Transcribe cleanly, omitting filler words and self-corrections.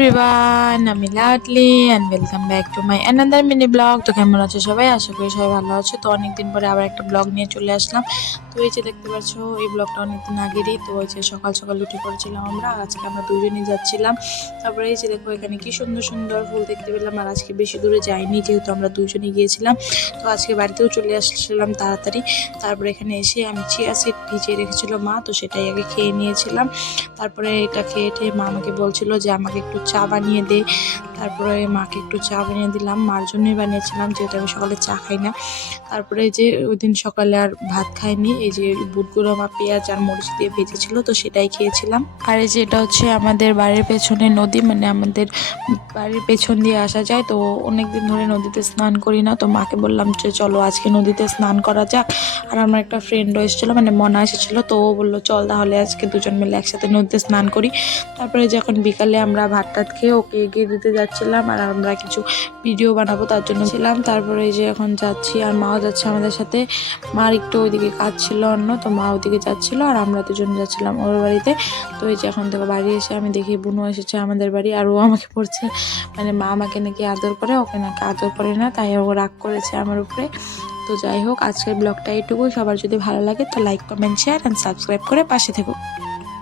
Everyone, আমি Ladli and welcome back to my another mini blog. তো কেমন আছো সবাই? আশা করি সবাই ভালো আছো। তো অনেকদিন পরে আবার একটা ব্লগ নিয়ে চলে আসলাম। তো এই যে দেখতে পাচ্ছ, এই ব্লগটা অনেকদিন আগেরই। তো ওই যে সকাল সকাল উঠে পড়েছিলাম আমরা, আজকে আমরা দুজনেই যাচ্ছিলাম। তারপরে এই যে দেখো এখানে কি সুন্দর সুন্দর ফুল দেখতে পেলাম। আর আজকে বেশি দূরে যাইনি, যেহেতু আমরা দুজনেই গিয়েছিলাম। তো আজকে বাড়িতেও চলে আসছিলাম তাড়াতাড়ি। তারপরে এখানে এসে আমি চিয়া সিড ভিজিয়ে রেখেছিল মা, তো সেটাই আগে খেয়ে নিয়েছিলাম। তারপরে এটা খেয়ে মা আমাকে বলছিল যে আমাকে একটু চা বানিয়ে দে। তারপরে মাকে একটু চা বানিয়ে দিলাম, মার জন্যই বানিয়েছিলাম, যেহেতু আমি সকালে চা খাই না। তারপরে এই যে ওই দিন সকালে আর ভাত খাইনি, এই যে বুটগুলো মা পেঁয়াজ আর মরিচ দিয়ে ভেজেছিল, তো সেটাই খেয়েছিলাম। আর এই যে এটা হচ্ছে আমাদের বাড়ির পেছনে নদী, মানে আমাদের বাড়ির পেছন দিয়ে আসা যায়। তো অনেকদিন ধরে নদীতে স্নান করি না, তো মাকে বললাম যে চলো আজকে নদীতে স্নান করা যাক। আর আমার একটা ফ্রেন্ডও এসেছিলো, মানে মনা এসেছিলো, তো ও বললো চল তাহলে আজকে দুজন মিলে একসাথে নদীতে স্নান করি। তারপরে যখন বিকালে আমরা ভাত টাত খেয়ে ওকে এগিয়ে দিতে যাচ্ছিলাম, আর আমরা কিছু ভিডিও বানাবো তার জন্য ছিলাম। তারপরে এই যে এখন যাচ্ছি, আর মাও যাচ্ছে আমাদের সাথে। মার একটু ওইদিকে কাজ ছিল অন্য, তো মা ওইদিকে যাচ্ছিলো আর আমরা দুজন যাচ্ছিলাম ওর বাড়িতে। তো এই যে এখন থেকে বাড়ি এসে আমি দেখি বুনু এসেছে আমাদের বাড়ি, আর ও আমাকে পড়ছে, মানে মা আমাকে নাকি আদর করে, ওকে নাকি আদর করে না, তাই ও রাগ করেছে আমার উপরে। তো যাই হোক, আজকের ব্লগটা এইটুকুই। সবার যদি ভালো লাগে তো like, comment, share and subscribe করে পাশে থেকো।